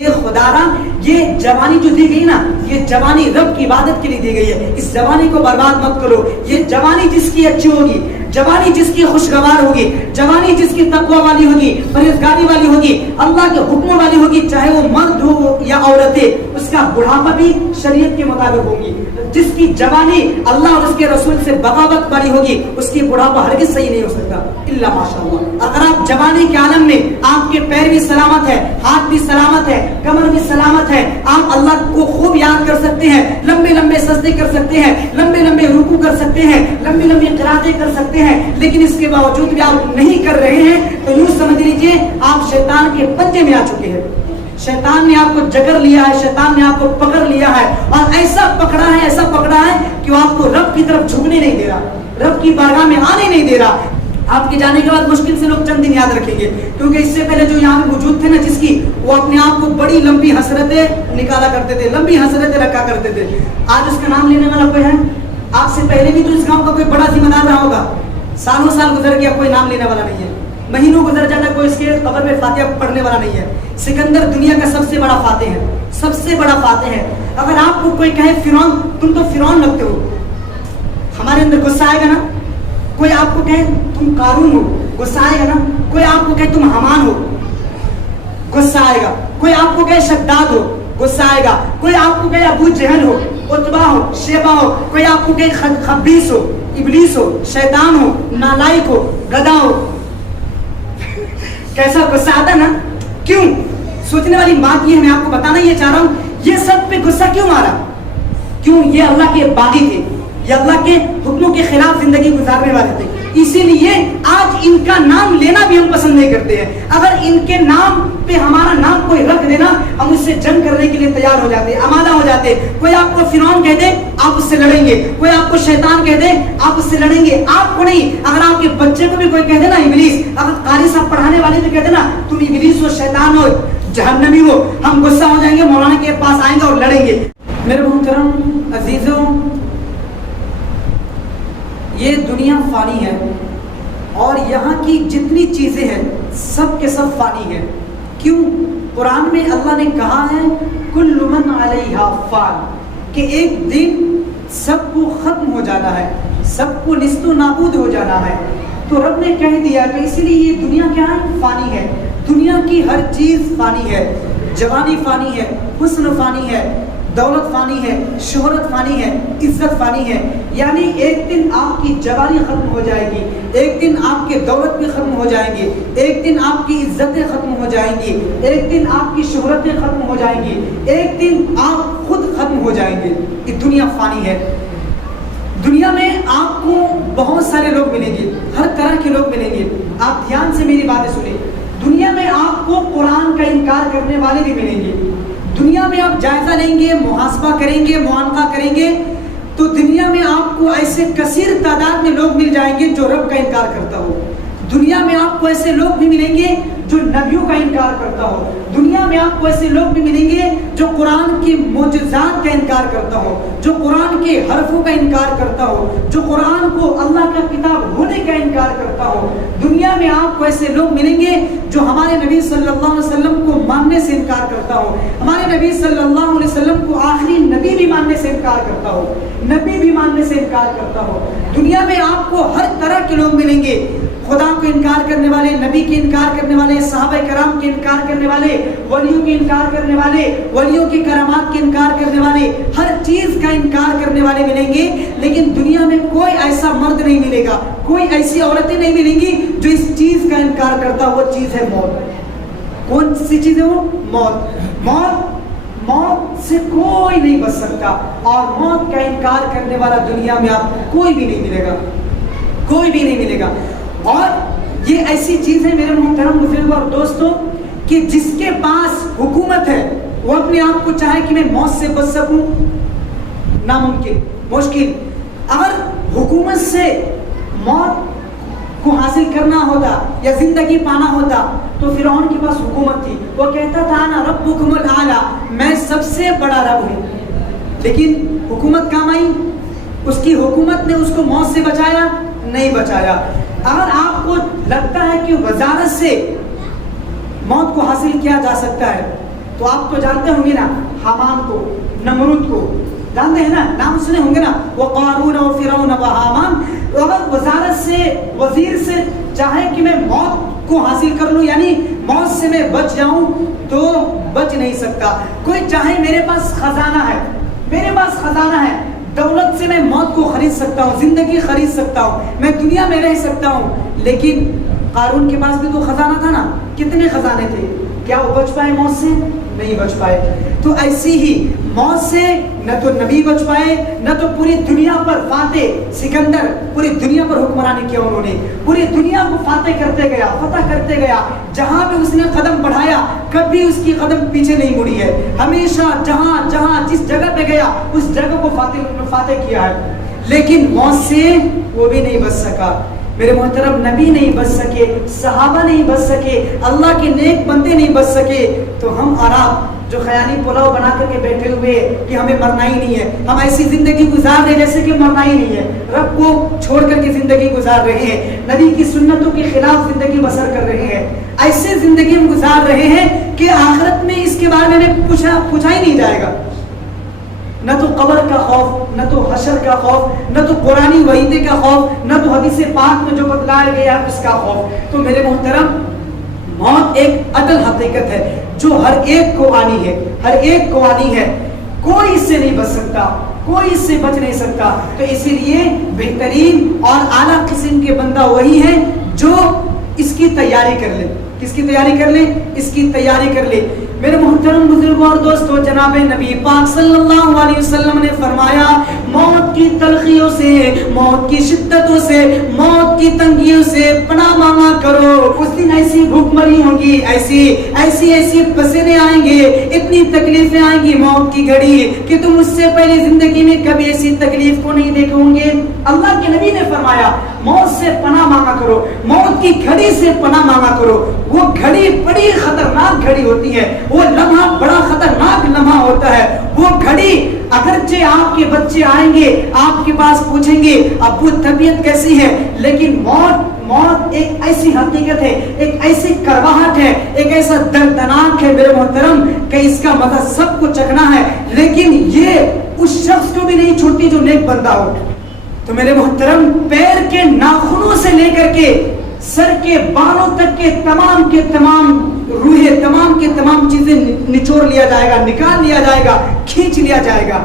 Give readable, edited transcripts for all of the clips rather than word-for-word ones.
یہ خدارا یہ جوانی جو دی گئی نا، یہ جوانی رب کی عبادت کے لیے دی گئی ہے. اس جوانی کو برباد مت کرو. یہ جوانی جس کی اچھی ہوگی، جوانی جس کی خوشگوار ہوگی، جوانی جس کی تقوی والی ہوگی، پرہیزگاری والی ہوگی، اللہ کے حکموں والی ہوگی، چاہے وہ مرد ہو یا عورتیں، اس کا بڑھاپا بھی شریعت کے مطابق ہوگی. جس کی جوانی اللہ اور اس کے رسول سے بغاوت والی ہوگی، اس کی بڑھاپا ہرگز صحیح نہیں ہو سکتا الا ماشاءاللہ. اگر آپ جوانی کے عالم میں، آپ کے پیر بھی سلامت ہے، ہاتھ بھی سلامت ہے، کمر بھی سلامت ہے، آپ اللہ کو خوب یاد کر سکتے ہیں، لمبے لمبے سجدے کر سکتے ہیں، لمبے لمبے رکوع کر سکتے ہیں، لمبی لمبی قراتیں کر سکتے ہیں، لیکن اس کے باوجود بھی آپ نہیں کر رہے ہیں، تو یوں سمجھ لیجئے آپ شیطان کے پنجے میں آ چکے ہیں. شیطان نے آپ کو جکڑ لیا ہے، شیطان نے آپ کو پکڑ لیا ہے، اور ایسا پکڑا ہے، ایسا پکڑا ہے کہ وہ آپ کو رب کی طرف جھکنے نہیں دے رہا، رب کی بارگاہ میں آنے نہیں دے رہا. آپ کے جانے کے بعد مشکل سے لوگ چند دن یاد رکھیں گے، کیونکہ اس سے پہلے جو یہاں پہ موجود تھے نا، جس کی وہ اپنے آپ کو بڑی لمبی حسرتیں نکالا کرتے تھے، لمبی حسرتیں رکھا کرتے تھے، آج اس کا نام لینے والا کوئی ہے؟ آپ سے پہلے بھی تو اس گاؤں کا کوئی بڑا ذمہ دار رہا ہوگا، سالوں سال گزر گیا، کوئی نام لینے والا نہیں ہے، مہینوں گزر جاتا، کوئی اس کے قبر میں فاتحہ پڑھنے والا نہیں ہے. سکندر دنیا کا سب سے بڑا فاتح ہے، سب سے بڑا فاتح ہے. اگر آپ کو کوئی کہے فرعون، تم تو فرعون لگتے ہو، ہمارے اندر غصہ آئے گا نا. کوئی آپ کو کہے تم قارون ہو، غصہ آئے گا نا. کوئی آپ کو کہے تم حمان ہو، غصہ آئے گا. کوئی آپ کو کہے شداد ہو، غصہ آئے گا. کوئی آپ کو کہے ابو جہل ہو، عتبہ ہو، شیبہ ہو. کوئی آپ کو کہے خبیث ہو، ابلیس ہو، شیطان ہو، نالائق ہو، گدھا ہو. کیسا غصہ آتا نا؟ کیوں؟ سوچنے والی بات یہ ہے، میں آپ کو بتانا یہ چاہ رہا ہوں، یہ سب پہ غصہ کیوں مارا؟ کیوں؟ یہ اللہ کے باغی تھے، یہ اللہ کے حکموں کے خلاف زندگی گزارنے والے تھے. اسی لیے آج ان کا نام لینا بھی ہم پسند نہیں کرتے ہیں. اگر ان کے نام پہ ہمارا نام کوئی رکھ دینا، ہم اس سے جنگ کرنے کے لیے تیار ہو جاتے، آمادہ ہو جاتے. کوئی آپ کو فرعون کہہ دے، آپ اس سے لڑیں گے. کوئی آپ کو شیطان کہہ دے، آپ اس سے لڑیں گے. آپ کو نہیں، اگر آپ کے بچے کو بھی کوئی کہہ دے نا ابلیس، اگر قاری صاحب پڑھانے والے بھی کہہ دے نا تم ابلیس ہو، شیطان ہو، جہنمی ہو، ہم غصہ ہو جائیں گے، مولانا کے پاس آئیں گے اور لڑیں گے. میرے محترم عزیزوں، یہ دنیا فانی ہے، اور یہاں کی جتنی چیزیں ہیں سب کے سب فانی ہیں. کیوں؟ قرآن میں اللہ نے کہا ہے کل من علیہا فان، کہ ایک دن سب کو ختم ہو جانا ہے، سب کو نیست و نابود ہو جانا ہے. تو رب نے کہہ دیا کہ اسی لیے یہ دنیا کیا ہے؟ فانی ہے. دنیا کی ہر چیز فانی ہے. جوانی فانی ہے، حسن فانی ہے، دولت فانی ہے، شہرت فانی ہے، عزت فانی ہے. یعنی ایک دن آپ کی جوانی ختم ہو جائے گی، ایک دن آپ کے دولت بھی ختم ہو جائیں گے، ایک دن آپ کی عزتیں ختم ہو جائیں گی، ایک دن آپ کی شہرتیں ختم ہو جائیں گی، ایک دن آپ خود ختم ہو جائیں گے. یہ دنیا فانی ہے. دنیا میں آپ کو بہت سارے لوگ ملیں گے، ہر طرح کے لوگ ملیں گے. آپ دھیان سے میری باتیں سنیں. دنیا میں آپ کو قرآن کا انکار کرنے والے بھی ملیں گے. دنیا میں آپ جائزہ لیں گے، محاسبہ کریں گے، معانقہ کریں گے، تو دنیا میں آپ کو ایسے کثیر تعداد میں لوگ مل جائیں گے جو رب کا انکار کرتا ہو. دنیا میں آپ کو ایسے لوگ بھی ملیں گے جو نبیوں کا انکار کرتا ہو. دنیا میں آپ کو ایسے لوگ بھی ملیں گے جو قرآن کی معجزات کا انکار کرتا ہو، جو قرآن کے حرفوں کا انکار کرتا ہو، جو قرآن کو اللہ کا کتاب ہونے کا انکار کرتا ہو. دنیا میں آپ کو ایسے لوگ ملیں گے جو ہمارے نبی صلی اللہ علیہ وسلم کو ماننے سے انکار کرتا ہو، ہمارے نبی صلی اللہ علیہ وسلم کو آخری نبی بھی ماننے سے انکار کرتا ہو، نبی بھی ماننے سے انکار کرتا ہو. دنیا میں آپ کو ہر طرح کے لوگ ملیں گے، خدا کو انکار کرنے والے، نبی کے انکار کرنے والے، صحابہ کرام کے انکار کرنے والے، ولیوں کے انکار کرنے والے، ولیوں کی کرامات کے انکار کرنے والے، ہر چیز کا انکار کرنے والے ملیں گے. لیکن دنیا میں کوئی ایسا مرد نہیں ملے گا، کوئی ایسی عورتیں نہیں ملیں گی جو اس چیز کا انکار کرتا. وہ چیز ہے موت. کون سی چیز ہے وہ؟ موت. موت سے کوئی نہیں بچ سکتا، اور موت کا انکار کرنے والا دنیا میں آپ کوئی بھی نہیں ملے گا، کوئی بھی نہیں ملے گا. اور یہ ایسی چیز ہے میرے محترم بزرگوں اور دوستوں کہ جس کے پاس حکومت ہے وہ اپنے آپ کو چاہے کہ میں موت سے بچ سکوں، ناممکن، مشکل. اگر حکومت سے موت کو حاصل کرنا ہوتا یا زندگی پانا ہوتا تو فرعون کے پاس حکومت تھی، وہ کہتا تھا انا ربکم الاعلی، میں سب سے بڑا رب ہوں. لیکن حکومت کام آئی، اس کی حکومت نے اس کو موت سے بچایا؟ نہیں بچایا. اگر آپ کو لگتا ہے کہ وزارت سے موت کو حاصل کیا جا سکتا ہے تو آپ تو جانتے ہوں گے نا حامان کو، نمرود کو جانتے ہیں نا، نام سنے ہوں گے نا، وہ قارون و فرعون و حامان. اگر وزارت سے، وزیر سے چاہے کہ میں موت کو حاصل کر لوں، یعنی موت سے میں بچ جاؤں، تو بچ نہیں سکتا. کوئی چاہے میرے پاس خزانہ ہے، میرے پاس خزانہ ہے، دولت سے میں موت کو خرید سکتا ہوں، زندگی خرید سکتا ہوں، میں دنیا میں رہ سکتا ہوں. لیکن قارون کے پاس بھی تو خزانہ تھا نا، کتنے خزانے تھے، کیا وہ بچ پائے موت سے؟ نہیں بچ پائے. تو ایسی ہی موت سے نہ تو نبی بچ پائے، نہ تو پوری دنیا پر فاتح سکندر پوری دنیا پر حکمرانی کیا، انہوں نے پوری دنیا کو فاتح کرتے گیا، فتح کرتے گیا. جہاں بھی اس نے قدم بڑھایا کبھی اس کی قدم پیچھے نہیں مڑی ہے، ہمیشہ جہاں جہاں جس جگہ پہ گیا اس جگہ کو فاتح کیا ہے. لیکن موت سے وہ بھی نہیں بچ سکا. میرے محترم نبی نہیں بچ سکے، صحابہ نہیں بچ سکے، اللہ کے نیک بندے نہیں بچ سکے. تو ہم اور آپ جو خیالی پلاؤ بنا کر کے بیٹھے ہوئے کہ ہمیں مرنا ہی نہیں ہے، ہم ایسی زندگی گزار رہے جیسے کہ مرنا ہی نہیں ہے، رب کو چھوڑ کر کے زندگی گزار رہے ہیں، نبی کی سنتوں کے خلاف زندگی بسر کر رہے ہیں، ایسے زندگی ہم گزار رہے ہیں کہ آخرت میں اس کے بارے میں پوچھا ہی نہیں جائے گا. نہ تو قبر کا خوف، نہ تو حشر کا خوف، نہ تو قرآنی وعیدے کا خوف، نہ تو حدیث پاک میں جو بتلایا گیا اس کا خوف. تو میرے محترم موت ایک اٹل حقیقت ہے جو ہر ایک کو آنی ہے، ہر ایک کو آنی ہے، کوئی اس سے نہیں بچ سکتا، کوئی اس سے بچ نہیں سکتا. تو اسی لیے بہترین اور اعلیٰ قسم کے بندہ وہی ہے جو اس کی تیاری کر لے. کس کی تیاری کر لے؟ اس کی تیاری کر لے. میرے محترم بزرگوں اور دوستوں، جناب نبی پاک صلی اللہ علیہ وسلم نے فرمایا موت کی تلخیوں سے، موت کی شدتوں سے، موت کی تنگیوں سے پناہ مانگا کرو. اس دن ایسی بھوک مری ہوگی، ایسی پسینے آئیں گے، اتنی تکلیفیں آئیں گی موت کی گھڑی کہ تم اس سے پہلے زندگی میں کبھی ایسی تکلیف کو نہیں دیکھو گے. اللہ کے نبی نے فرمایا موت سے پناہ مانگا کرو، موت کی گھڑی سے پناہ مانگا کرو. وہ گھڑی بڑی خطرناک گھڑی ہوتی ہے، وہ لمحہ بڑا خطرناک لمحہ ہوتا ہے. وہ گھڑی اگرچہ آپ کے بچے آئیں گے آپ کے پاس پوچھیں گے ابو طبیعت کیسی ہے، لیکن موت ایک ایسی حقیقت ہے، ایک ایسی کرواہٹ ہے، ایک ایسا دردناک ہے میرے محترم کہ اس کا مزہ سب کو چکھنا ہے، لیکن یہ اس شخص کو بھی نہیں چھوڑتی جو نیک بندہ ہو. تو میرے محترم پیر کے ناخنوں سے لے کر کے سر کے بالوں تک کے تمام روحیں، تمام کے تمام چیزیں نچوڑ لیا جائے گا، نکال لیا جائے گا، کھینچ لیا جائے گا.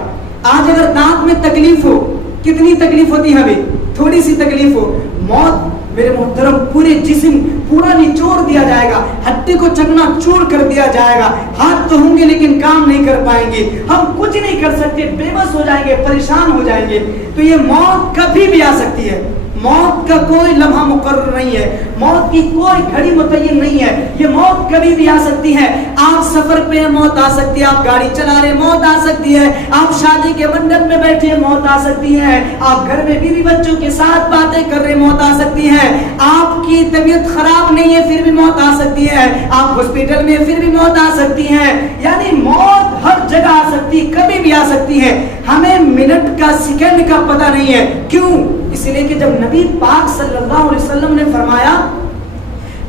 آج اگر دانت میں تکلیف ہو، کتنی تکلیف ہوتی ہے ہمیں، تھوڑی سی تکلیف ہو، موت میرے محترم پورے جسم پورا نچوڑ دیا جائے گا، ہڈی کو چکنا چور کر دیا جائے گا. ہاتھ تو ہوں گے لیکن کام نہیں کر پائیں گے، ہم کچھ نہیں کر سکتے، بے بس ہو جائیں گے، پریشان ہو جائیں گے. تو یہ موت کبھی بھی آ سکتی ہے، موت کا کوئی لمحہ مقرر نہیں ہے، موت کی کوئی گھڑی متعین نہیں ہے. یہ موت کبھی بھی آ سکتی ہے. آپ سفر پہ موت آ سکتی ہے، آپ گاڑی چلا رہے موت آ سکتی ہے، آپ شادی کے منڈپ میں بیٹھے موت آ سکتی ہے، آپ گھر میں بیوی بچوں کے ساتھ باتیں کر رہے موت آ سکتی ہے، آپ کی طبیعت خراب نہیں ہے پھر بھی موت آ سکتی ہے، آپ ہاسپٹل میں پھر بھی موت آ سکتی ہے. یعنی موت ہر جگہ آ سکتی، کبھی بھی آ سکتی ہے. ہمیں منٹ کا سیکنڈ کا پتہ نہیں ہے. کیوں؟ اس لیے کہ جب نبی پاک صلی اللہ علیہ وسلم نے فرمایا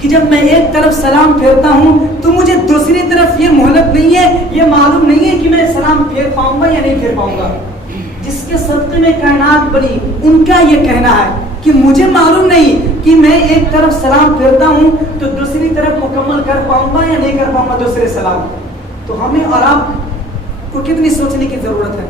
کہ جب میں ایک طرف سلام پھیرتا ہوں تو مجھے دوسری طرف یہ مہلت نہیں ہے، یہ معلوم نہیں ہے کہ میں سلام پھیر پاؤں گا یا نہیں پھیر پاؤں گا. جس کے صدقے میں کائنات بنی ان کا یہ کہنا ہے کہ مجھے معلوم نہیں کہ میں ایک طرف سلام پھیرتا ہوں تو دوسری طرف مکمل کر پاؤں گا یا نہیں کر پاؤں گا دوسرے سلام. تو ہمیں اور آپ کو کتنی سوچنے کی ضرورت ہے.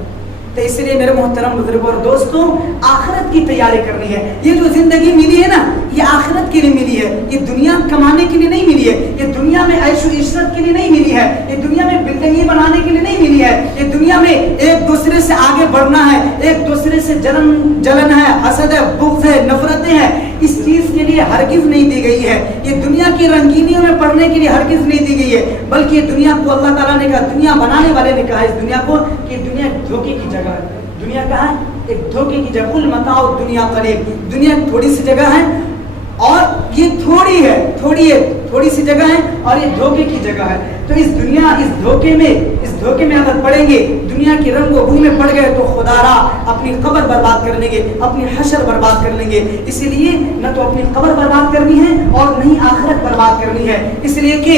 تو اس لیے میرے محترم بزرگوں اور دوستوں آخرت کی تیاری کرنی ہے. یہ جو زندگی ملی ہے نا یہ آخرت کے لیے ملی ہے، یہ دنیا کمانے کے لیے نہیں ملی ہے، یہ دنیا میں عیش و عشرت کے لیے نہیں ملی ہے، یہ دنیا میں بلڈنگیں بنانے کے لیے نہیں ملی ہے، یہ دنیا میں ایک دوسرے سے آگے بڑھنا ہے، ایک دوسرے سے جلن ہے، حسد ہے، بغض ہے، نفرتیں ہیں، اس چیز کے لیے ہرگز نہیں دی گئی ہے. یہ دنیا کی رنگینیوں میں پڑھنے کے لیے ہرگز نہیں دی گئی ہے، بلکہ یہ دنیا کو اللہ تعالیٰ نے کہا، دنیا بنانے والے نے کہا اس دنیا کو کہ دنیا دھوکے کی جگہ ہے. دنیا کہاں ہے؟ ایک دھوکے کی جگہ. کل متاع دنیا قلیل. دنیا تھوڑی سی جگہ ہے اور یہ تھوڑی سی جگہ ہے اور یہ دھوکے کی جگہ ہے. تو اس دھوکے میں اگر پڑیں گے، دنیا کی رنگ و بو میں پڑ گئے تو خدا را اپنی قبر برباد کر لیں گے، اپنی حشر برباد کر لیں گے. اسی لیے نہ تو اپنی قبر برباد کرنی ہے اور نہ ہی آخرت برباد کرنی ہے. اس لیے کہ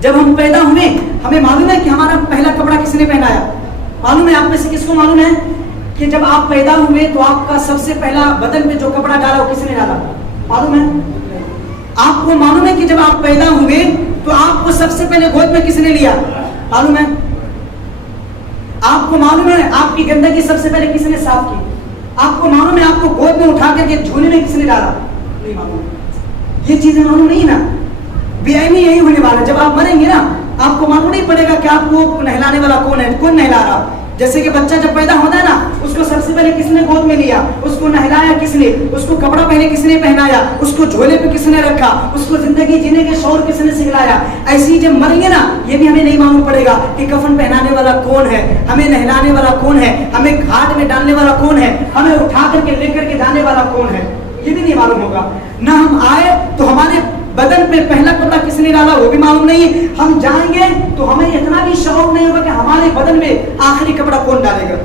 جب ہم پیدا ہوئے ہمیں معلوم ہے کہ ہمارا پہلا کپڑا کس نے پہنایا؟ معلوم ہے آپ میں سے کس کو معلوم ہے کہ جب آپ پیدا ہوئے تو آپ کا سب سے پہلا بدن میں جو کپڑا ڈالا وہ کس نے ڈالا؟ معلوم ہے؟ آپ کو معلوم ہے کہ جب آپ پیدا ہوئے تو آپ کو سب سے پہلے گود میں کس نے لیا؟ معلوم ہے؟ آپ کو معلوم ہے آپ کی گندگی سب سے پہلے کس نے صاف کی؟ آپ کو معلوم ہے آپ کو گود میں اٹھا کر کے جھولے میں کس نے ڈالا؟ نہیں معلوم. یہ چیزیں معلوم نہیں نا. بے عینی یہی ہونے والا. جب آپ مریں گے نا آپ کو معلوم نہیں پڑے گا کہ آپ کو نہلانے والا کون ہے, کون نہلا رہا. جیسے کہ بچہ جب پیدا ہوتا ہے نا اس کو سب سے پہلے کس نے گود میں لیا, اس کو نہلایا کس نے, اس کو کپڑا پہنے کس نے پہنایا, اس کو جھولے پہ کس نے رکھا, اس کو زندگی جینے کے شعور کس نے سکھلایا. ایسی جب مریں گے نا یہ بھی ہمیں نہیں معلوم پڑے گا کہ کفن پہنانے والا کون ہے, ہمیں نہلانے والا کون ہے, ہمیں گھاٹ میں ڈالنے والا کون ہے, ہمیں اٹھا کر کے لے کر کے جانے والا کون ہے, یہ بھی نہیں معلوم ہوگا. نہ ہم آئے تو ہمارے بدن پہ پہلا کپڑا کس نے ڈالا وہ بھی معلوم نہیں. ہم جائیں گے تو ہمیں اتنا بھی شعور نہیں ہوگا کہ ہمارے بدن میں آخری کپڑا کون ڈالے گا,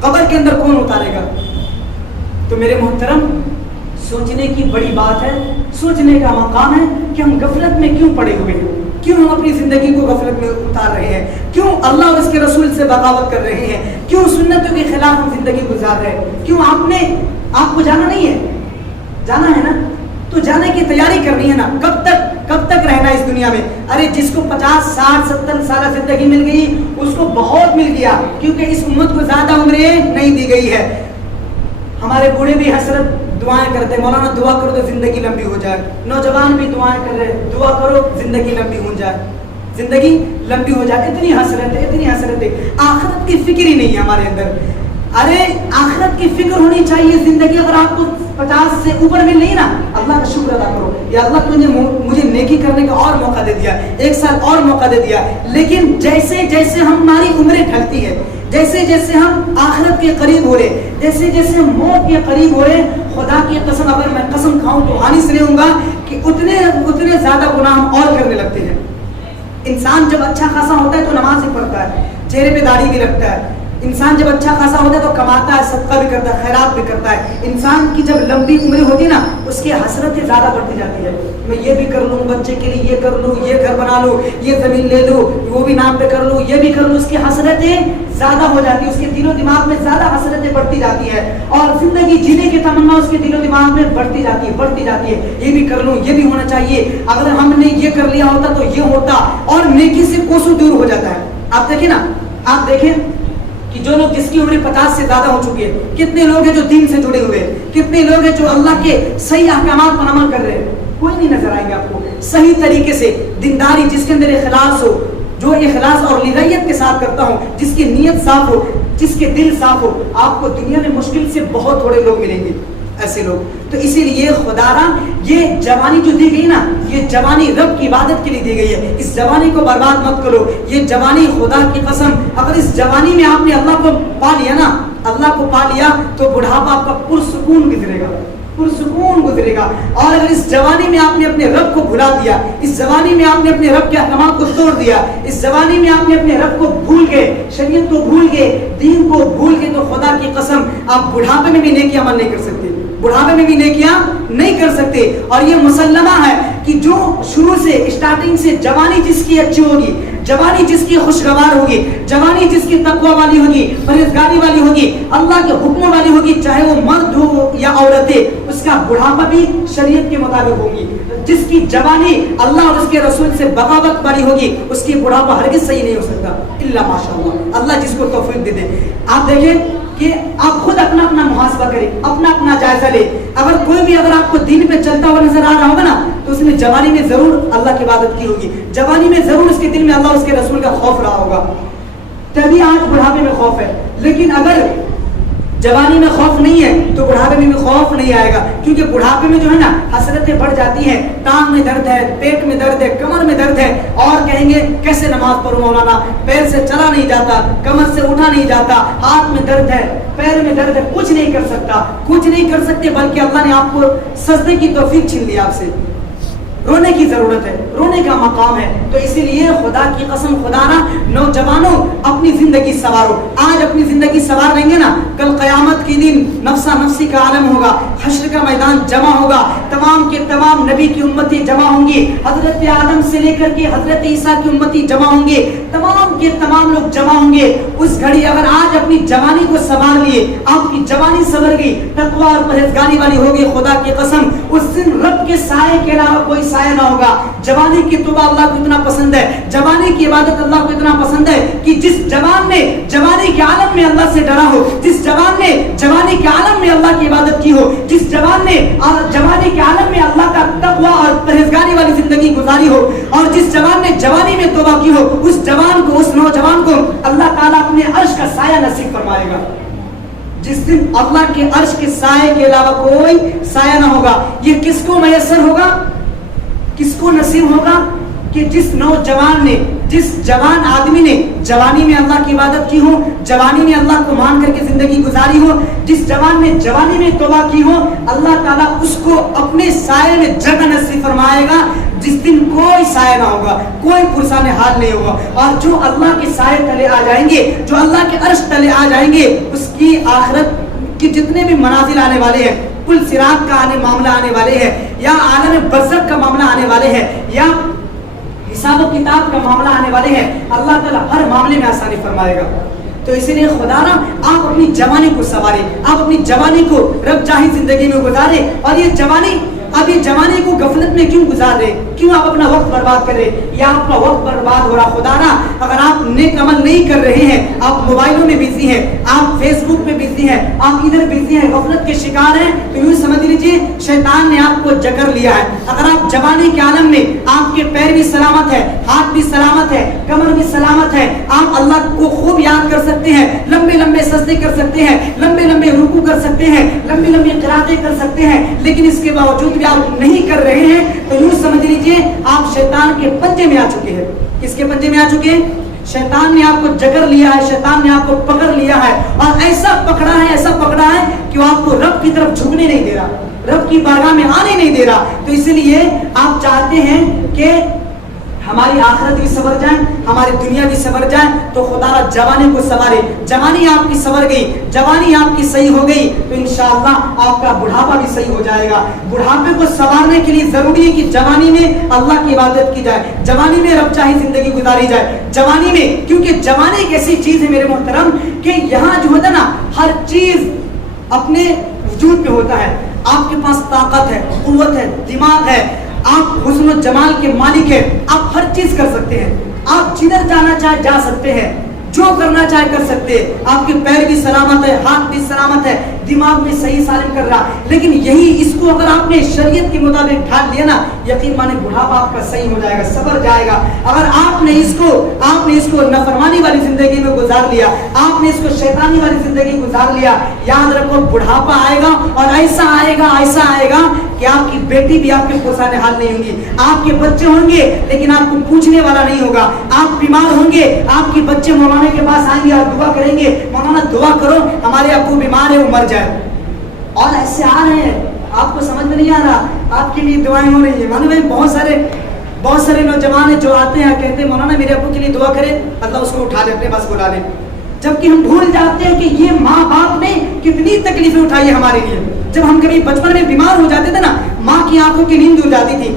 قبر کے اندر کون اتارے گا. تو میرے محترم سوچنے کی بڑی بات ہے, سوچنے کا مقام ہے کہ ہم غفلت میں کیوں پڑے ہوئے ہیں, کیوں ہم اپنی زندگی کو غفلت میں اتار رہے ہیں, کیوں اللہ اور اس کے رسول سے بغاوت کر رہے ہیں, کیوں سنتوں کے خلاف ہم زندگی گزار رہے ہیں. کیوں آپ کو جانا نہیں ہے, جانا ہے نا تو جانے کی تیاری کرنی ہے نا. کب تک رہنا اس دنیا میں. ارے جس کو 50 60 70 سال زندگی مل گئی اس کو بہت مل گیا, کیونکہ اس امت کو زیادہ عمریں نہیں دی گئی ہے. ہمارے بوڑھے بھی حسرت دعائیں کرتے, مولانا دعا کرو تو زندگی لمبی ہو جائے. نوجوان بھی دعائیں کر رہے, دعا کرو زندگی لمبی ہو جائے, زندگی لمبی ہو جائے. اتنی حسرت ہے. آخرت کی فکر ہی نہیں ہے ہمارے اندر. ارے آخرت کی فکر ہونی چاہیے. زندگی اگر آپ کو 50 سے اوپر میں نہیں نا, اللہ کا شکر ادا کرو, یا اللہ تو نے مجھے نیکی کرنے کا اور موقع دے دیا, 1 سال اور موقع دے دیا. لیکن جیسے جیسے ہماری عمریں ڈھلتی ہے, جیسے جیسے ہم آخرت کے قریب ہو رہے, جیسے جیسے ہم موت کے قریب ہو رہے, خدا کی قسم اگر میں قسم کھاؤں تو حانی سے نہیں ہوں گا کہ اتنے زیادہ گناہ ہم اور کرنے لگتے ہیں. انسان جب اچھا خاصا ہوتا ہے تو نماز ہی پڑھتا ہے, چہرے پہ داڑھی بھی رکھتا ہے. انسان جب اچھا خاصا ہوتا ہے تو کماتا ہے, صدقہ بھی کرتا ہے, خیرات بھی کرتا ہے. انسان کی جب لمبی عمر ہوتی ہے نا اس کی حسرتیں زیادہ بڑھتی جاتی ہے. میں یہ بھی کر لوں, بچے کے لیے یہ کر لوں, یہ گھر بنا لوں, یہ زمین لے لوں, وہ بھی نام پہ کر لوں, یہ بھی کر لوں. اس کی حسرتیں زیادہ ہو جاتی ہے, اس کے دل و دماغ میں زیادہ حسرتیں بڑھتی جاتی ہے, اور زندگی جینے کی تمنا اس کے دل و دماغ میں بڑھتی جاتی ہے. یہ بھی کر لوں, یہ بھی ہونا چاہیے, اگر ہم نے یہ کر لیا ہوتا تو یہ ہوتا, اور نیکی سے کوسوں دور ہو جاتا ہے. آپ دیکھیں نا, آپ دیکھیں کہ جو لوگ جس کی عمر 50 سے زیادہ ہو چکی ہے, کتنے لوگ ہیں جو دین سے جڑے ہوئے, کتنے لوگ ہیں جو اللہ کے صحیح احکامات پر عمل کر رہے ہیں. کوئی نہیں نظر آئیں گے آپ کو صحیح طریقے سے. دینداری جس کے اندر اخلاص ہو, جو اخلاص اور لغیت کے ساتھ کرتا ہوں, جس کی نیت صاف ہو, جس کے دل صاف ہو, آپ کو دنیا میں مشکل سے بہت تھوڑے لوگ ملیں گے ایسے لوگ. تو اسی لیے خدا را یہ جوانی جو دی گئی نا, یہ جوانی رب کی عبادت کے لیے دی گئی ہے. اس جوانی کو برباد مت کرو. یہ جوانی خدا کی قسم, اگر اس جوانی میں آپ نے اللہ کو پا لیا نا, اللہ کو پا لیا تو بڑھاپا آپ کا پرسکون گزرے گا, پرسکون گزرے گا. اور اگر اس جوانی میں آپ نے اپنے رب کو بھلا دیا, اس جوانی میں آپ نے اپنے رب کے احکامات کو توڑ دیا, اس جوانی میں آپ نے اپنے رب کو بھول گئے, شریعت کو بھول گئے, دین کو بھول گئے, تو خدا کی قسم آپ بڑھاپے میں بھی نیکی عمل نہیں کر سکتے, بڑھاپے میں بھی نیکیاں نہیں کر سکتے. اور یہ مسلمہ ہے کہ جو شروع سے اسٹارٹنگ سے جوانی جس کی اچھی ہوگی, جوانی جس کی خوشگوار ہوگی, جوانی جس کی تقوی والی ہوگی, پرہیزگاری والی ہوگی, اللہ کے حکموں والی ہوگی, چاہے وہ مرد ہو یا عورتیں, اس کا بڑھاپا بھی شریعت کے مطابق ہوگی. جس کی جوانی اللہ اور اس کے رسول سے بغاوت والی ہوگی اس کی بڑھاپا ہرگز صحیح نہیں ہو سکتا الا ماشاءاللہ, اللہ جس کو توفیق دے دے. آپ دیکھیں کہ آپ خود اپنا محاسبہ کریں, اپنا جائزہ لیں. اگر کوئی بھی اگر آپ کو دین پہ چلتا ہوا نظر آ رہا ہوگا نا تو اس نے جوانی میں ضرور اللہ کی عبادت کی ہوگی, جوانی میں ضرور اس کے دل میں اللہ اور اس کے رسول کا خوف رہا ہوگا, تبھی آج بڑھاپے میں خوف ہے. لیکن اگر جوانی میں خوف نہیں ہے تو بڑھاپے میں بھی خوف نہیں آئے گا, کیونکہ بڑھاپے میں جو ہے نا حسرتیں بڑھ جاتی ہیں, ٹانگ میں درد ہے, پیٹ میں درد ہے, کمر میں درد ہے, اور کہیں گے کیسے نماز پڑھوں مولانا, پیر سے چلا نہیں جاتا, کمر سے اٹھا نہیں جاتا, ہاتھ میں درد ہے, پیر میں درد ہے, کچھ نہیں کر سکتے, بلکہ اللہ نے آپ کو سجدے کی توفیق چھین لی آپ سے. رونے کی ضرورت ہے، رونے کا مقام ہے. تو اسی لیے خدا کی قسم خدا نا نوجوانوں اپنی زندگی سنوارو. آج اپنی زندگی سنوار لیں گے نا، کل قیامت کے دن نفسا نفسی کا عالم ہوگا، حشر کا میدان جمع ہوگا، تمام کے تمام نبی کی امتی جمع ہوں گی، حضرت آدم سے لے کر کے حضرت عیسیٰ کی امتی جمع ہوں گے، تمام کے تمام لوگ جمع ہوں گے. اس گھڑی اگر آج اپنی جوانی کو سنوار لیے، آپ کی جوانی سنور گئی، تقوی اور پرہیزگاری والی ہوگی، خدا کی قسم اس دن رب کے سائے کے علاوہ کوئی سایہ نہ ہوگا. جوانی کی توبہ اللہ کو اتنا پسند ہے، جوانی کی عبادت اللہ کو اتنا پسند ہے کہ جس جوان نے جوانی کے عالم میں اللہ سے ڈرا ہو، جس جوان نے جوانی کے عالم میں اللہ کی عبادت کی ہو، جس جوان نے جوانی کے عالم میں اللہ کا تقوی اور پرہیزگاری والی زندگی گزاری ہو، اور جس جوان نے جوانی میں توبہ کی ہو، اس جوان کو، اس نوجوان کو اللہ تعالیٰ اپنے عرش کا سایہ نصیب فرمائے گا. جس دن اللہ کے عرش کے سائے کے علاوہ کوئی سایہ نہ ہوگا. یہ کس کو میسر ہوگا، کس کو نصیب ہوگا؟ کہ جس نوجوان نے، جس جوان آدمی نے جوانی میں اللہ کی عبادت کی ہو، جوانی میں اللہ کو مان کر کے زندگی گزاری ہو، جس جوان نے جوانی میں توبہ کی ہو، اللہ تعالیٰ اس کو اپنے سائے میں جگہ نصیب فرمائے گا جس دن کوئی سایہ نہ ہوگا، کوئی پرسان حال نہیں ہوگا. اور جو اللہ کے سائے تلے آ جائیں گے، جو اللہ کے عرش تلے آ جائیں گے، اس کی آخرت کے جتنے بھی منازل آنے والے ہیں، پل صراط کا معاملہ آنے والے ہیں، یا عالم برزخ کا معاملہ آنے والے ہیں، یا حساب و کتاب کا معاملہ آنے والے ہیں، اللہ تعالیٰ ہر معاملے میں آسانی فرمائے گا. تو اسی لیے خدا نا آپ اپنی جوانی کو سنوارے، آپ اپنی جوانی کو رب چاہی زندگی میں گزارے. اور یہ جوانی، اب یہ جوانی کو غفلت میں کیوں گزار رہے، کیوں آپ اپنا وقت برباد کر رہے، یا آپ کا وقت برباد ہو رہا؟ خدا نا اگر آپ نیک عمل نہیں کر رہے ہیں، آپ موبائلوں میں بزی ہیں، آپ فیس بک پہ بزی ہیں، آپ ادھر بزی ہیں، غفلت کے شکار ہیں، تو یوں سمجھ لیجیے شیطان نے آپ کو جکر لیا ہے. اگر آپ جوانی کے عالم میں، آپ کے پیر بھی سلامت ہے، ہاتھ بھی سلامت ہے، کمر بھی سلامت ہے، آپ اللہ کو خوب یاد کر سکتے ہیں، لمبے لمبے سجدے کر سکتے ہیں، لمبے لمبے رکوع کر سکتے ہیں، لمبی لمبی قراتیں کر سکتے ہیں، لیکن اس کے باوجود آپ نہیں کر رہے ہیں، تو یوں سمجھ لیجئے آپ شیطان کے پنجے میں آ چکے ہیں. کس کے پنجے میں آ چکے ہیں؟ شیطان نے آپ کو جکر لیا ہے، شیطان نے آپ کو پکڑ لیا ہے، اور ایسا پکڑا ہے، ایسا پکڑا ہے کہ وہ آپ کو رب کی طرف جھکنے نہیں دے رہا، رب کی بارگاہ میں آنے نہیں دے رہا. تو اسی لیے آپ چاہتے ہیں کہ ہماری آخرت بھی سنور جائے، ہماری دنیا بھی سنور جائے، تو خدا را جوانی کو سنوارے. جوانی آپ کی سنور گئی، جوانی آپ کی صحیح ہو گئی، تو انشاءاللہ آپ کا بڑھاپا بھی صحیح ہو جائے گا. بڑھاپے کو سنوارنے کے لیے ضروری ہے کہ جوانی میں اللہ کی عبادت کی جائے، جوانی میں رب چاہی زندگی گزاری جائے. جوانی میں، کیونکہ جوانی ایک ایسی چیز ہے میرے محترم کہ یہاں جو ہوتا نا ہر چیز اپنے وجود پہ ہوتا ہے. آپ کے پاس طاقت ہے، قوت ہے، دماغ ہے، آپ حسن و جمال کے مالک ہیں، آپ ہر چیز کر سکتے ہیں، آپ جدھر جانا چاہے جا سکتے ہیں، جو کرنا چاہے کر سکتے ہیں. آپ کے پیر بھی سلامت ہے، ہاتھ بھی سلامت ہے، دماغ بھی صحیح سالم کر رہا. لیکن یہی اس کو اگر آپ نے شریعت کے مطابق ڈھال لیا نا، یقین مانے بڑھاپا آپ کا صحیح ہو جائے گا، صبر جائے گا. اگر آپ نے اس کو نافرمانی والی زندگی میں گزار لیا، آپ نے اس کو شیطانی والی زندگی گزار لیا، یاد رکھو بڑھاپا آئے گا، اور ایسا آئے گا کہ آپ کی بیٹی بھی آپ کے پرسان حال نہیں ہوں گی، آپ کے بچے ہوں گے لیکن آپ کو پوچھنے والا نہیں ہوگا، آپ بیمار ہوں گے، آپ کے بچے مولانا کے پاس آئیں گے اور دعا کریں گے، مولانا دعا کرو ہمارے ابو بیمار ہے، وہ مر جائے. اور ایسے آ رہے ہیں، آپ کو سمجھ میں نہیں آ رہا، آپ کے لیے دعائیں ہو رہی ہیں. مانو بھائی بہت سارے نوجوان ہیں جو آتے ہیں کہتے ہیں مولانا میرے ابو کے لیے دعا کریں، اللہ اس کو اٹھا لے اپنے پاس بلا لے. جبکہ ہم بھول جاتے ہیں کہ یہ ماں باپ نے کتنی تکلیفیں اٹھائی ہے ہمارے لیے. جب ہم کبھی بچپن میں بیمار ہو جاتے تھے نا، ماں کی آنکھوں کی نیند اڑ جاتی تھی،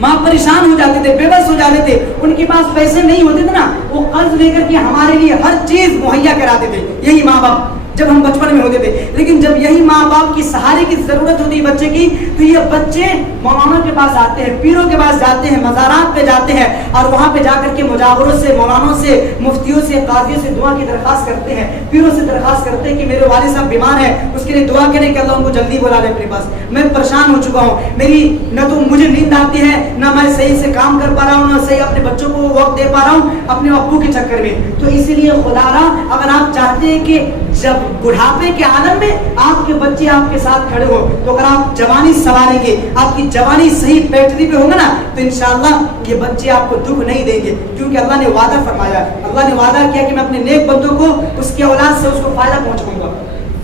ماں پریشان ہو جاتے تھے، بے بس ہو جاتے تھے، ان کے پاس پیسے نہیں ہوتے تھے نا، وہ قرض لے کر کے ہمارے لیے ہر چیز مہیا کراتے تھے، یہی ماں باپ جب ہم بچپن میں ہوتے تھے. لیکن جب یہی ماں باپ کی سہارے کی ضرورت ہوتی ہے بچے کی، تو یہ بچے مولانا کے پاس آتے ہیں، پیروں کے پاس جاتے ہیں، مزارات پہ جاتے ہیں، اور وہاں پہ جا کر کے مجاوروں سے، مولانوں سے، مفتیوں سے، قاضیوں سے دعا کی درخواست کرتے ہیں، پیروں سے درخواست کرتے ہیں کہ میرے والد صاحب بیمار ہیں، اس کے لیے دعا کریں کہ اللہ ان کو جلدی بلا لے اپنے پاس، میں پریشان ہو چکا ہوں، میری نہ تو مجھے نیند آتی ہے، نہ میں صحیح سے کام کر پا رہا ہوں، نہ صحیح اپنے بچوں کو وقت دے پا رہا ہوں اپنے ابو کے چکر میں. تو اسی لیے خدا را اگر آپ چاہتے ہیں کہ جب بڑھاپے کے عالم میں آپ کے بچے آپ کے ساتھ کھڑے ہو، تو اگر آپ جوانی سنواریں گے، آپ کی جوانی صحیح پیٹری پہ ہوگا نا، تو انشاءاللہ یہ بچے آپ کو دکھ نہیں دیں گے. کیونکہ اللہ نے وعدہ فرمایا، اللہ نے وعدہ کیا کہ میں اپنے نیک بندوں کو اس کے اولاد سے اس کو فائدہ پہنچاؤں گا.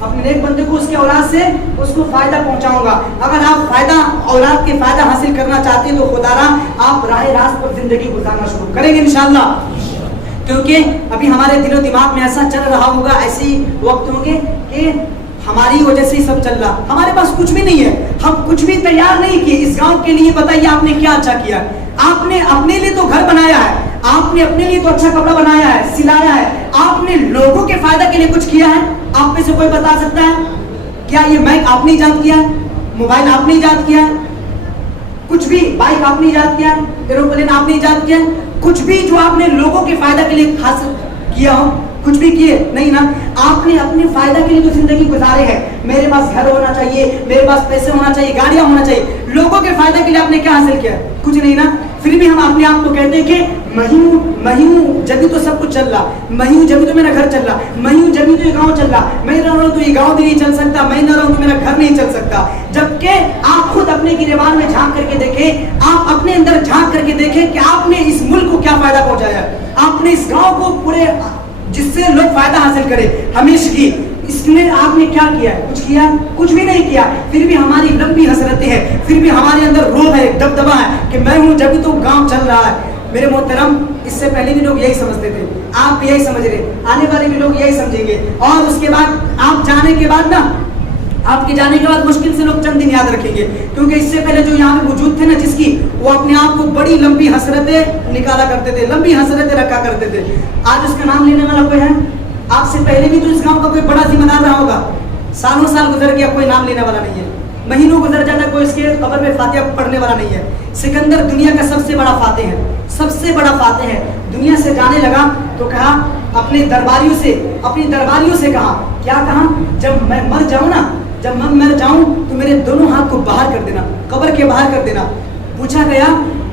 اپنے نیک بندے کو اس کے اولاد سے اس کو فائدہ پہنچاؤں گا. اگر آپ اولاد کے فائدہ حاصل کرنا چاہتے ہیں تو خدا را آپ راہ راست پر زندگی گزارنا شروع کریں گے انشاءاللہ. کیونکہ ابھی ہمارے دل و دماغ میں ایسا چل رہا ہوگا, ایسے وقت ہوں گے کہ ہماری وجہ سے ہی سب چل رہا, ہمارے پاس کچھ بھی نہیں ہے, ہم کچھ بھی تیار نہیں کیے اس گاؤں کے لیے. بتائیے آپ نے کیا اچھا کیا؟ آپ نے اپنے لیے تو گھر بنایا ہے, آپ نے اپنے لیے تو اچھا کپڑا بنایا ہے, سلایا ہے, آپ نے لوگوں کے فائدہ کے لیے کچھ کیا ہے؟ آپ میں سے کوئی بتا سکتا ہے؟ کیا یہ مائک آپ نے ایجاد کیا ہے؟ موبائل آپ نے ایجاد کیا ہے؟ کچھ بھی بائک آپ نے ایجاد کیا ہے؟ ایروپلین آپ نے ایجاد کیا ہے؟ کچھ بھی جو آپ نے لوگوں کے فائدہ کے لیے حاصل کیا ہو, کچھ بھی کیے نہیں نا. آپ نے اپنے فائدہ کے لیے تو زندگی گزارے ہے. میرے پاس گھر ہونا چاہیے, میرے پاس پیسے ہونا چاہیے, گاڑیاں ہونا چاہیے. لوگوں کے فائدہ کے لیے آپ نے کیا حاصل کیا؟ کچھ نہیں نا. پھر بھی ہم اپنے آپ کو کہتے ہیں کہ میں ہوں جبھی تو سب کچھ چل رہا, میں ہوں جبھی تو میرا گھر چل رہا, میں ہوں جبھی تو یہ گاؤں چل رہا, میں نہ رہوں تو یہ گاؤں بھی نہیں چل سکتا, میں نہ رہوں تو میرا گھر نہیں چل سکتا. جبکہ آپ خود اپنے گریبان میں جھانک کر کے دیکھیں, آپ اپنے اندر جھانک کر کے دیکھیں کہ آپ نے اس ملک کو کیا فائدہ پہنچایا. آپ نے اس گاؤں کو پورے جس سے لوگ فائدہ حاصل کرے ہمیشگی, اس میں آپ نے کیا کیا ہے؟ کچھ کیا؟ کچھ بھی نہیں کیا. پھر بھی ہماری لمبی حسرتیں ہیں, پھر بھی ہمارے اندر روب ہے, دبدبا ہے کہ میں ہوں جبھی تو گاؤں چل رہا ہے. میرے محترم, اس سے پہلے بھی لوگ یہی سمجھتے تھے, آپ بھی یہی سمجھ رہے, آنے والے بھی لوگ یہی سمجھیں گے. اور اس کے بعد آپ جانے کے بعد نا, آپ کے جانے کے بعد مشکل سے لوگ چند دن یاد رکھیں گے, کیونکہ اس سے پہلے جو یہاں پہ موجود تھے نا جس کی, وہ اپنے آپ کو بڑی لمبی حسرتیں نکالا کرتے تھے, لمبی حسرتیں رکھا کرتے تھے. آج اس کا نام لینے والا کوئی ہے؟ آپ سے پہلے بھی تو اس گاؤں کا کوئی بڑا ذمہ دار رہا ہوگا, سالوں سال گزر گیا, کوئی نام لینے والا نہیں ہے. مہینوں گزر جاتا, کوئی اس کے قبر میں فاتحہ پڑھنے والا نہیں ہے. سکندر دنیا کا سب سے بڑا فاتح ہے, سب سے بڑا فاتح ہے. دنیا سے جانے لگا تو کہا اپنے درباریوں سے کہا, کیا کہا؟ جب میں مر جاؤں نا, جب میں مر جاؤں تو میرے دونوں ہاتھ کو باہر کر دینا, قبر کے باہر کر دینا. پوچھا گیا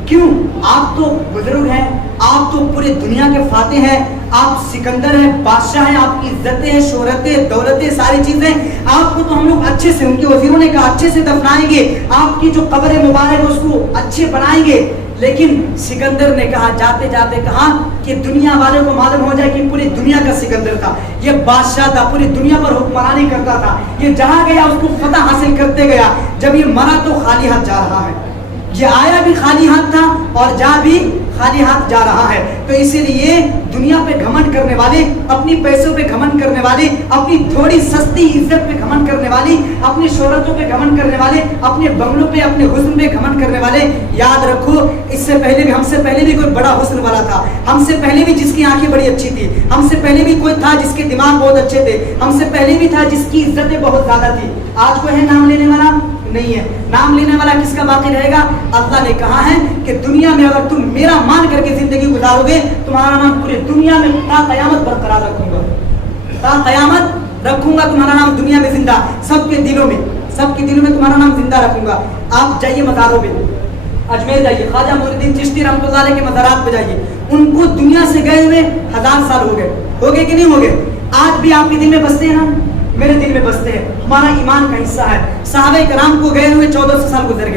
کیوں؟ آپ تو بزرگ ہیں, آپ تو پوری دنیا کے فاتح ہیں, آپ سکندر ہیں, بادشاہ ہیں, آپ کی عزتیں ہیں, شہرتیں, دولتیں, ساری چیزیں, آپ کو تو ہم لوگ اچھے سے, ان کے وزیروں نے کہا اچھے سے دفنائیں گے, آپ کی جو قبر مبارک اس کو اچھے بنائیں گے. لیکن سکندر نے کہا, جاتے جاتے کہا کہ دنیا والوں کو معلوم ہو جائے کہ پوری دنیا کا سکندر تھا, یہ بادشاہ تھا, پوری دنیا پر حکمرانی کرتا تھا, یہ جہاں گیا اس کو فتح حاصل کرتے گیا. جب یہ مرا تو خالی ہاتھ جا رہا ہے, یہ آیا بھی خالی ہاتھ تھا اور جا بھی خالی ہاتھ جا رہا ہے. تو اسی لیے دنیا پہ گھمنڈ کرنے والے, اپنی پیسوں پہ گھمنڈ کرنے والے, اپنی تھوڑی سستی عزت پہ گھمنڈ کرنے والے, اپنی شہرتوں پہ گھمنڈ کرنے والے, اپنے بنگلوں پہ, اپنے حسن پہ گھمنڈ کرنے والے, یاد رکھو اس سے پہلے بھی, ہم سے پہلے بھی کوئی بڑا حسن والا تھا, ہم سے پہلے بھی جس کی آنکھیں بڑی اچھی تھی, ہم سے پہلے بھی کوئی تھا جس کے دماغ بہت اچھے تھے, ہم سے پہلے بھی تھا جس کی عزتیں بہت زیادہ تھی. آج کوئی ہے نام لینے والا؟ نہیں ہے. نام لینے والا کس کا باقی رہے گا؟ اللہ نے کہا ہے کہ دنیا میں اگر تم میرا مان کر کے زندگی گزارو گے, تمہارا نام پوری دنیا میں تا قیامت برقرار رکھوں گا, تا قیامت رکھوں گا تمہارا نام دنیا میں زندہ, سب کے دلوں میں تمہارا نام زندہ رکھوں گا. آپ جائیے مزاروں پہ, اجمیر جائیے, خواجہ معین الدین چشتی رحمۃ اللہ علیہ کے مزارات پہ جائیے, ان کو دنیا سے گئے ہوئے 1000 سال ہو گئے کہ نہیں ہو گئے؟ آج بھی آپ کے دل میں بستے ہیں نا, میرے دل میں بستے ہیں, ہمارا ایمان کا حصہ ہے. صحابہ کرام کو گئے ہوئے 1400 سال گزر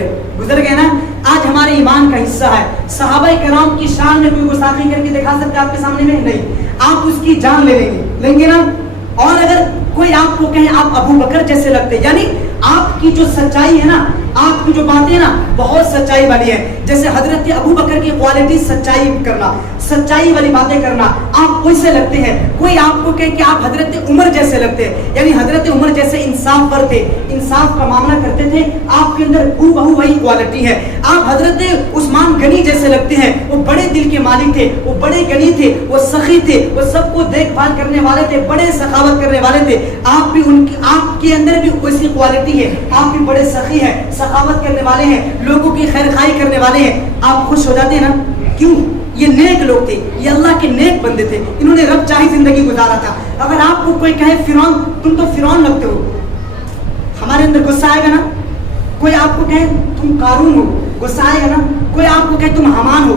گئے نا, آج ہمارے ایمان کا حصہ ہے. صحابہ کرام کی شان میں کوئی گستاخی کر کے دکھا سکتے آپ کے سامنے میں؟ نہیں. آپ اس کی جان لیں گے نا. اور اگر کوئی آپ کو کہیں آپ ابو بکر جیسے لگتے, یعنی آپ کی جو سچائی ہے نا, آپ کی جو باتیں نا بہت سچائی والی ہے. جیسے حضرت ابو بکر کی کوالٹی سچائی کرنا, سچائی والی باتیں کرنا, آپ ویسے لگتے ہیں. کوئی آپ کو کہے کہ آپ حضرت عمر جیسے لگتے ہیں, یعنی حضرت عمر جیسے انصاف پر تھے, انصاف کا معاملہ کرتے تھے, آپ کے اندر ہو بہو وہی کوالٹی ہے. آپ حضرت عثمان غنی جیسے لگتے ہیں, وہ بڑے دل کے مالک تھے, وہ بڑے غنی تھے, وہ سخی تھے, وہ سب کو دیکھ بھال کرنے والے تھے, بڑے سخاوت کرنے والے تھے. آپ بھی آپ کے اندر بھی ویسی کوالٹی ہے, آپ بھی بڑے سخی ہیں, سخاوت کرنے والے ہیں, لوگوں کی خیر خواہی کرنے والے ہیں. آپ خوش ہو جاتے ہیں نا, کیوں؟ یہ نیک لوگ تھے, یہ اللہ کے نیک بندے تھے, انہوں نے رب چاہی زندگی گزارا تھا. اگر آپ کو کوئی کہے فرعون, تم تو فرعون لگتے ہو, ہمارے اندر غصہ آئے گا نا. کوئی آپ کو کہے تم قارون ہو, غصہ آئے گا نا. کوئی آپ کو کہے تم حمان ہو,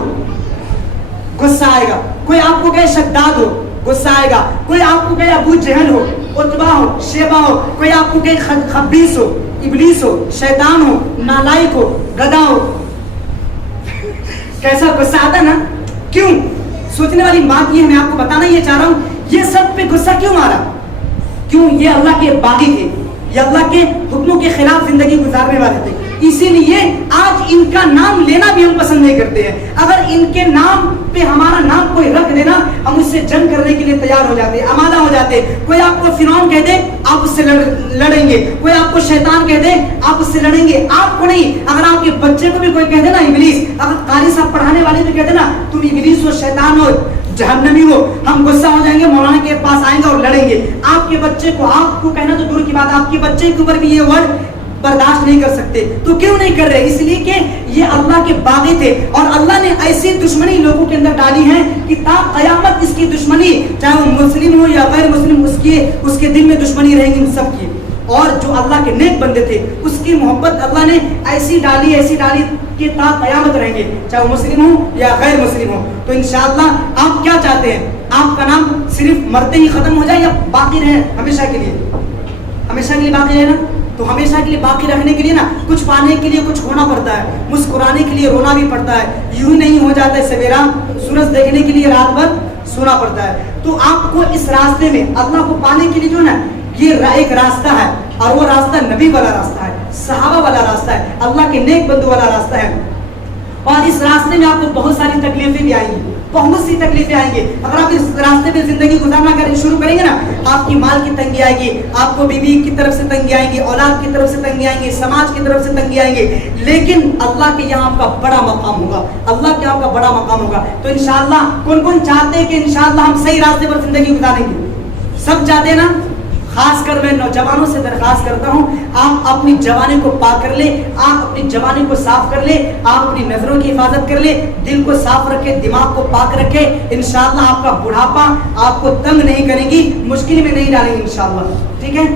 غصہ آئے گا. کوئی آپ کو کہے شداد ہو, غصہ آئے گا. کوئی آپ کو کہے ابو جہل ہو, عتبہ ہو, شیبہ ہو. کوئی آپ کو کہے خبیث ہو, ابلیس ہو, شیطان ہو, نالائق ہو, گدھا ہو. کیسا غصہ آتا نا. کیوں؟ سوچنے والی بات یہ ہے, میں آپ کو بتانا یہ چاہ رہا ہوں, یہ سب پہ غصہ کیوں مارا؟ کیوں؟ یہ اللہ کے باغی تھے، یہ اللہ کے حکموں کے خلاف زندگی گزارنے والے تھے، اسی لیے آج ان کا نام لینا بھی ہم پسند نہیں کرتے ہیں۔ اگر ان کے نام پہ ہمارا نام کوئی رکھ دینا، ہم اس سے جنگ کرنے کے لیے تیار ہو جاتے ہیں، آمادہ ہو جاتے ہیں۔ کوئی آپ کو فرعون کہہ دے آپ اس سے لڑیں گے، کوئی آپ کو شیطان کہہ دے آپ اس سے لڑیں گے، آپ کو نہیں۔ اگر آپ کے بچے کو بھی کوئی کہہ دے نا ابلیس، اگر قاری صاحب پڑھانے والے بھی کہہ دے نا تم ابلیس ہو، شیطان ہو، جہنمی ہو، ہم غصہ ہو جائیں گے، مولانا کے پاس آئیں گے اور لڑیں گے۔ آپ کے بچے کو، آپ کو کہنا تو دور کی بات، آپ کے بچے کے اوپر بھی یہ ورڈ برداشت نہیں کر سکتے۔ تو کیوں نہیں کر رہے؟ اس لیے کہ یہ اللہ کے باغی تھے، اور اللہ نے ایسی دشمنی لوگوں کے اندر ڈالی ہے کہ تا قیامت اس کی دشمنی، چاہے وہ مسلم ہو یا غیر مسلم، اس کے دل میں دشمنی رہیں گی ان سب کی۔ اور جو اللہ کے نیک بندے تھے اس کی محبت اللہ نے ایسی ڈالی کہ تا قیامت رہیں گے، چاہے وہ مسلم ہو یا غیر مسلم ہو۔ تو انشاءاللہ آپ کیا چاہتے ہیں؟ آپ کا نام صرف مرتے ہی ختم ہو جائے یا باقی رہے ہمیشہ کے لیے؟ ہمیشہ کے لیے باقی رہے نا؟ تو ہمیشہ کے لیے باقی رکھنے کے لیے نا کچھ پانے کے لیے کچھ کھونا پڑتا ہے، مسکرانے کے لیے رونا بھی پڑتا ہے، یوں ہی نہیں ہو جاتا ہے سویرا، سورج دیکھنے کے لیے رات بھر سونا پڑتا ہے۔ تو آپ کو اس راستے میں اللہ کو پانے کے لیے جو نا یہ ایک راستہ ہے، اور وہ راستہ نبی والا راستہ ہے، صحابہ والا راستہ ہے، اللہ کے نیک بندوں والا راستہ ہے۔ اور اس راستے میں آپ کو بہت ساری تکلیفیں بھی آئیں گی، بہت سی تکلیفیں آئیں گی۔ اگر آپ اس راستے پہ زندگی گزارنا شروع کریں گے نا، آپ کی مال کی تنگی آئے گی، آپ کو بیوی کی طرف سے تنگی آئیں گی، اولاد کی طرف سے تنگی آئیں گی، سماج کی طرف سے تنگی آئیں گی، لیکن اللہ کے یہاں آپ کا بڑا مقام ہوگا، اللہ کے یہاں آپ کا بڑا مقام ہوگا۔ تو انشاءاللہ کون کون چاہتے ہیں کہ انشاءاللہ ہم صحیح راستے پر زندگی گزاریں گے؟ سب چاہتے ہیں نا؟ خاص کر میں نوجوانوں سے درخواست کرتا ہوں، آپ اپنی جوانی کو پاک کر لیں، آپ اپنی جوانی کو صاف کر لیں، آپ اپنی نظروں کی حفاظت کر لیں، دل کو صاف رکھیں، دماغ کو پاک رکھیں۔ انشاءاللہ آپ کا بڑھاپا آپ کو تنگ نہیں کرے گی، مشکل میں نہیں ڈالیں گے انشاءاللہ، ٹھیک ہے؟